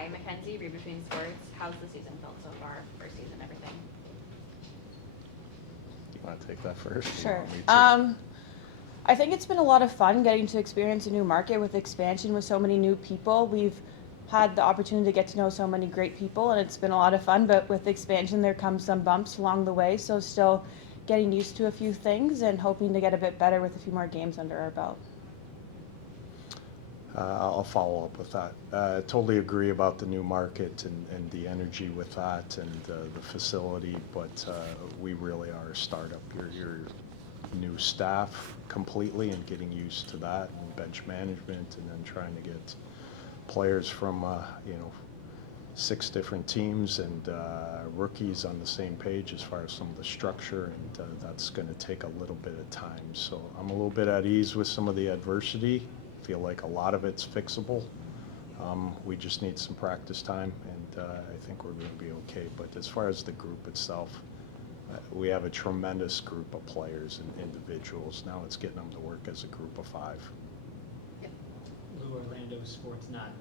Hi, Mackenzie, Read Between Sports. How's the season felt so far? First season, everything. You want to take that first? Sure. I think it's been a lot of fun getting to experience a new market with expansion with so many new people. We've had the opportunity to get to know so many great people, and it's been a lot of fun, but with expansion there comes some bumps along the way, so still getting used to a few things and hoping to get a bit better with a few more games under our belt. I'll follow up with that. Totally agree about the new market and the energy with that and the facility, but we really are a startup. You're new staff completely and getting used to that, and bench management, and then trying to get players from 6 different teams and rookies on the same page as far as some of the structure, and that's going to take a little bit of time. So I'm a little bit at ease with some of the adversity. Feel like a lot of it's fixable. We just need some practice time, and I think we're going to be okay. But as far as the group itself, we have a tremendous group of players and individuals. Now it's getting them to work as a group of 5. Lou, Orlando Sports Not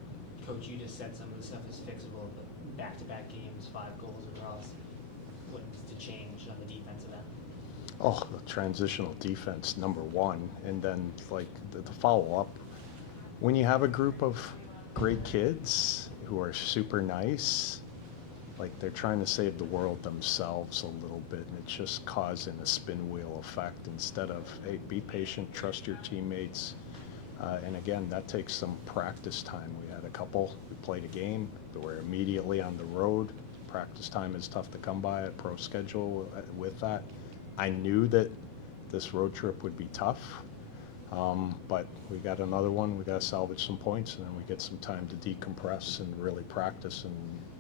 coach, you just said some of the stuff is fixable, but back-to-back games, 5 goals across. What needs to change on the defensive end? Oh, the transitional defense, number 1, and then like the follow-up. When you have a group of great kids who are super nice, like they're trying to save the world themselves a little bit, and it's just causing a spin wheel effect instead of, hey, be patient, trust your teammates. And again, that takes some practice time. We had a couple who played a game, they were immediately on the road. Practice time is tough to come by at pro schedule with that. I knew that this road trip would be tough, but we got another one. We got to salvage some points, and then we get some time to decompress and really practice and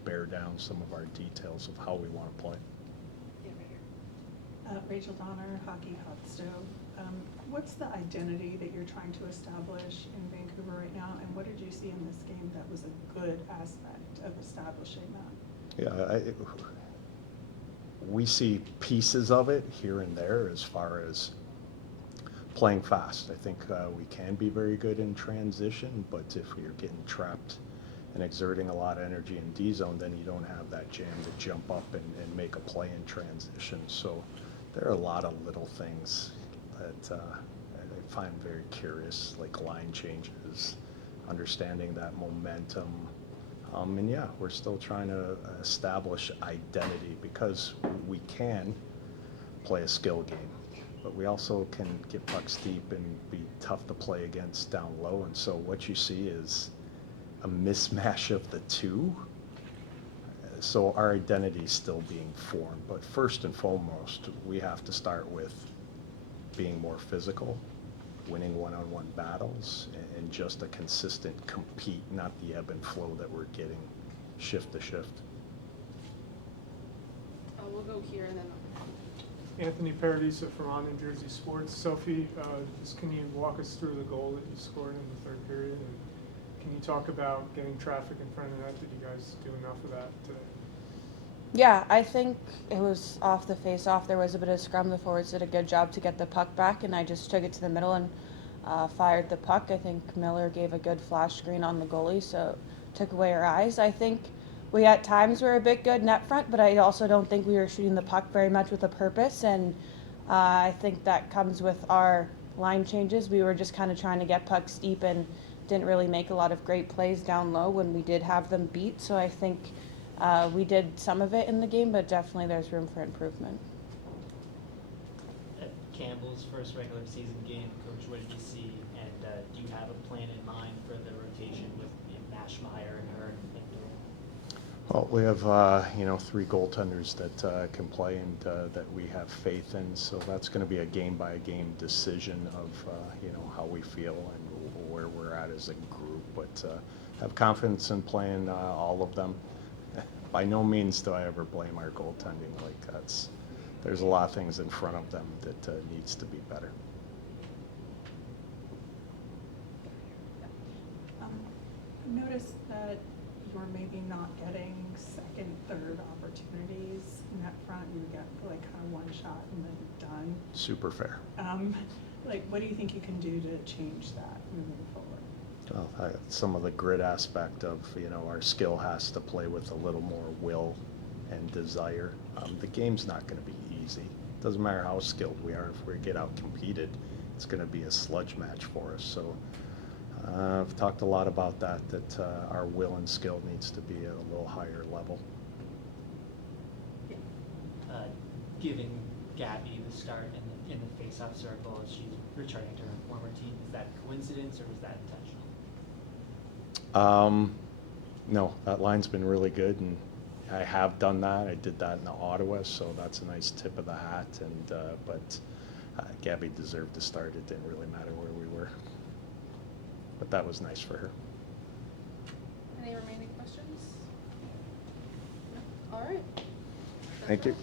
bear down some of our details of how we want to play. Rachel Donner, Hockey Hot Stove. What's the identity that you're trying to establish in Vancouver right now, and what did you see in this game that was a good aspect of establishing that? Yeah, we see pieces of it here and there as far as playing fast. I think we can be very good in transition, but if you're getting trapped and exerting a lot of energy in D zone, then you don't have that jam to jump up and make a play in transition. So there are a lot of little things that I find very curious, like line changes, understanding that momentum. And yeah, we're still trying to establish identity, because we can play a skill game, but we also can get pucks deep and be tough to play against down low. And so what you see is a mismatch of the two. So our identity is still being formed, but first and foremost, we have to start with being more physical, winning one-on-one battles, and just a consistent compete, not the ebb and flow that we're getting shift to shift. We'll go here and then. Anthony Paradisa from On New Jersey Sports. Sophie, can you walk us through the goal that you scored in the 3rd period? And can you talk about getting traffic in front of the net? Did you guys do enough of that today? Yeah, I think it was off the face-off. There was a bit of scrum. The forwards did a good job to get the puck back, and I just took it to the middle and fired the puck. I think Miller gave a good flash screen on the goalie, so it took away our eyes. I think we at times were a bit good net front, but I also don't think we were shooting the puck very much with a purpose, and I think that comes with our line changes. We were just kind of trying to get pucks deep and didn't really make a lot of great plays down low when we did have them beat, so I think we did some of it in the game, but definitely there's room for improvement. At Campbell's first regular season game, Coach, what did you see? And do you have a plan in mind for the rotation with Mashmeyer and her? Well, we have 3 goaltenders that can play and that we have faith in. So that's going to be a game-by-game decision of how we feel and where we're at as a group. But have confidence in playing all of them. By no means do I ever blame our goaltending. Like there's a lot of things in front of them that needs to be better. I noticed that you're maybe not getting second, third opportunities in that front. You get like kind of one shot and then done. Super fair. What do you think you can do to change that moving forward? Well, some of the grit aspect of, our skill has to play with a little more will and desire. The game's not going to be easy. Doesn't matter how skilled we are. If we get out competed, it's going to be a sludge match for us. So I've talked a lot about that our will and skill needs to be at a little higher level. Giving Gabby the start in the face-off circle as she's returning to her former team, is that coincidence or was that intentional? No, that line's been really good, and I have done that. I did that in Ottawa, so that's a nice tip of the hat. And but Gabby deserved to start. It didn't really matter where we were, but that was nice for her. Any remaining questions? No? All right. Thank you.